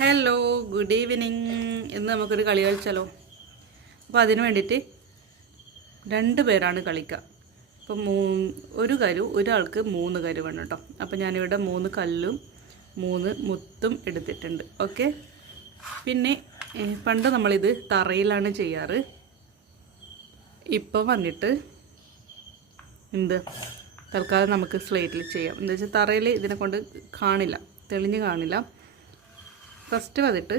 Hello, good evening. ഇന്ന് നമുക്കൊരു കളി കളിച്ചാലോ? അപ്പോൾ അതിന് വേണ്ടിയിട്ട് 2 പേരാണ് കളിക്കുക. അപ്പം ഒരു കരു, ഒരാൾക്ക് 3 കരു വേണം കേട്ടോ. അപ്പോൾ ഞാനിവിടെ 3 കല്ലും 3 മുത്തും എടുത്തിട്ടുണ്ട്. ഓക്കെ. പിന്നെ പണ്ട് നമ്മളിത് തറയിലാണ് ചെയ്യാറ്. ഇപ്പം വന്നിട്ട് തൽക്കാലം നമുക്ക് സ്ലേറ്റിൽ ചെയ്യാം. എന്താ വെച്ചാൽ തറയിൽ ഇതിനെ കൊണ്ട് കാണില്ല, തെളിഞ്ഞ് കാണില്ല. ഫസ്റ്റ് വന്നിട്ട്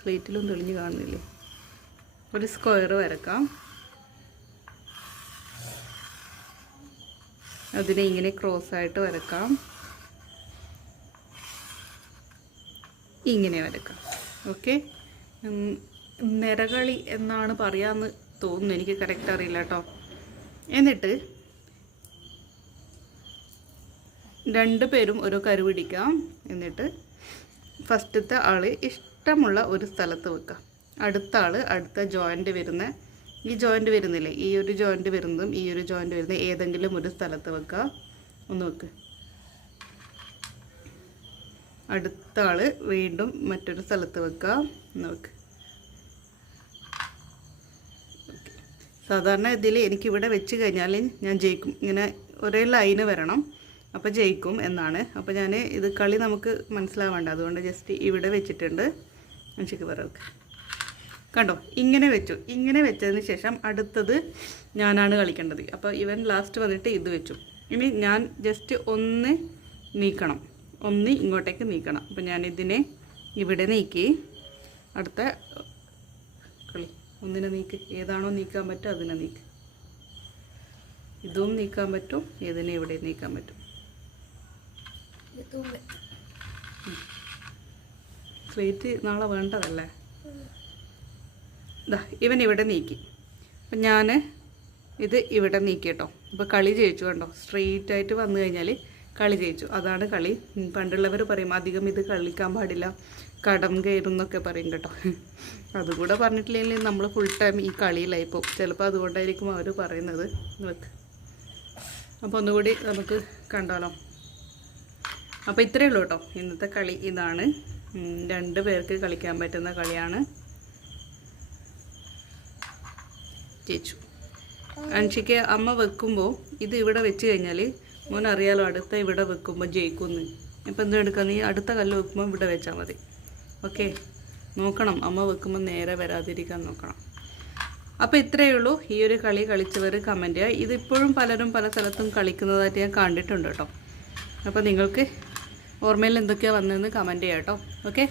സ്ലേറ്റിലും തെളിഞ്ഞ് കാണുന്നില്ലേ, ഒരു സ്ക്വയർ വരക്കാം. അതിനെ ഇങ്ങനെ ക്രോസ് ആയിട്ട് വരക്കാം, ഇങ്ങനെ വരക്കാം. ഓക്കെ. നിരകളി എന്നാണ് പറയാമെന്ന് തോന്നുന്നു, എനിക്ക് കറക്റ്റ് അറിയില്ല കേട്ടോ. എന്നിട്ട് 2 പേരും ഓരോ കരു പിടിക്കാം. എന്നിട്ട് ഫസ്റ്റത്തെ ആൾ ഇഷ്ടമുള്ള ഒരു സ്ഥലത്ത് വെക്കുക. അടുത്ത ആൾ അടുത്ത ജോയിൻ്റ് വരുന്ന, ഈ ജോയിൻ്റ് വരുന്നില്ലേ, ഈ ഒരു ജോയിൻ്റ് വരുന്നതും ഈ ഒരു ജോയിൻ്റ് വരുന്ന ഏതെങ്കിലും ഒരു സ്ഥലത്ത് വെക്കുക. ഒന്ന് വെക്ക്. അടുത്ത ആൾ വീണ്ടും മറ്റൊരു സ്ഥലത്ത് വെക്കുക. ഒന്ന് വെക്ക്. സാധാരണ ഇതിൽ എനിക്കിവിടെ വെച്ച് കഴിഞ്ഞാൽ ഞാൻ ജയിക്കും. ഇങ്ങനെ ഒരേ ലൈന് വരണം, അപ്പോൾ ജയിക്കും എന്നാണ്. അപ്പോൾ ഞാൻ ഇത് കളി നമുക്ക് മനസ്സിലാവേണ്ട, അതുകൊണ്ട് ജസ്റ്റ് ഇവിടെ വെച്ചിട്ടുണ്ട്. അഞ്ചിക്ക് പറക്ക് കണ്ടോ, ഇങ്ങനെ വെച്ചു. ഇങ്ങനെ വെച്ചതിന് ശേഷം അടുത്തത് ഞാനാണ് കളിക്കേണ്ടത്. അപ്പോൾ ഇവൻ ലാസ്റ്റ് വന്നിട്ട് ഇത് വെച്ചു. ഇനി ഞാൻ ജസ്റ്റ് ഒന്ന് നീക്കണം, ഒന്ന് ഇങ്ങോട്ടേക്ക് നീക്കണം. അപ്പോൾ ഞാനിതിനെ ഇവിടെ നീക്കി, അടുത്ത കളി ഒന്നിനെ നീക്ക്. ഏതാണോ നീക്കാൻ പറ്റും അതിനെ നീക്ക്. ഇതും നീക്കാൻ പറ്റും, ഏതിനെ ഇവിടെ നീക്കാൻ പറ്റും. സ്ലേറ്റ് നാളെ വേണ്ടതല്ലേ. ഇവൻ ഇവിടെ നീക്കി, അപ്പം ഞാൻ ഇത് ഇവിടെ നീക്കി കേട്ടോ. അപ്പോൾ കളി ജയിച്ചു. കണ്ടോ, സ്ട്രെയിറ്റ് ആയിട്ട് വന്നു കഴിഞ്ഞാൽ കളി ജയിച്ചു. അതാണ് കളി. പണ്ടുള്ളവർ പറയും അധികം ഇത് കളിക്കാൻ പാടില്ല, കടം കയറും എന്നൊക്കെ പറയും കേട്ടോ. അതുകൂടെ പറഞ്ഞിട്ടില്ലെങ്കിൽ നമ്മൾ ഫുൾ ടൈം ഈ കളിയിലായി പോകും. ചിലപ്പോൾ അതുകൊണ്ടായിരിക്കും അവർ പറയുന്നത്. അപ്പോൾ ഒന്നുകൂടി നമുക്ക് കണ്ടാലോ. അപ്പോൾ ഇത്രയേ ഉള്ളൂ കേട്ടോ. ഇന്നത്തെ കളി ഇതാണ്. 2 പേർക്ക് കളിക്കാൻ പറ്റുന്ന കളിയാണ്. ജയിച്ചു. അൻഷിക്ക് അമ്മ വെക്കുമ്പോൾ ഇത് ഇവിടെ വെച്ച് കഴിഞ്ഞാൽ മോൻ അറിയാലോ അടുത്ത ഇവിടെ വെക്കുമ്പോൾ ജയിക്കുമെന്ന്. ഇപ്പം എന്താ എടുക്കുക, നീ അടുത്ത കല്ല് വെക്കുമ്പോൾ ഇവിടെ വെച്ചാൽ മതി. ഓക്കെ. നോക്കണം, അമ്മ വെക്കുമ്പോൾ നേരെ വരാതിരിക്കാൻ നോക്കണം. അപ്പോൾ ഇത്രയേ ഉള്ളൂ. ഈ ഒരു കളി കളിച്ചവർ കമൻറ്റ് ചെയ്യുക. ഇതിപ്പോഴും പലരും പല സ്ഥലത്തും കളിക്കുന്നതായിട്ട് ഞാൻ കണ്ടിട്ടുണ്ട് കേട്ടോ. അപ്പോൾ നിങ്ങൾക്ക് ഓർമ്മയിൽ എന്തൊക്കെയാണ് വന്നതെന്ന് കമൻറ്റ് ചെയ്യാം കേട്ടോ. ഓക്കെ.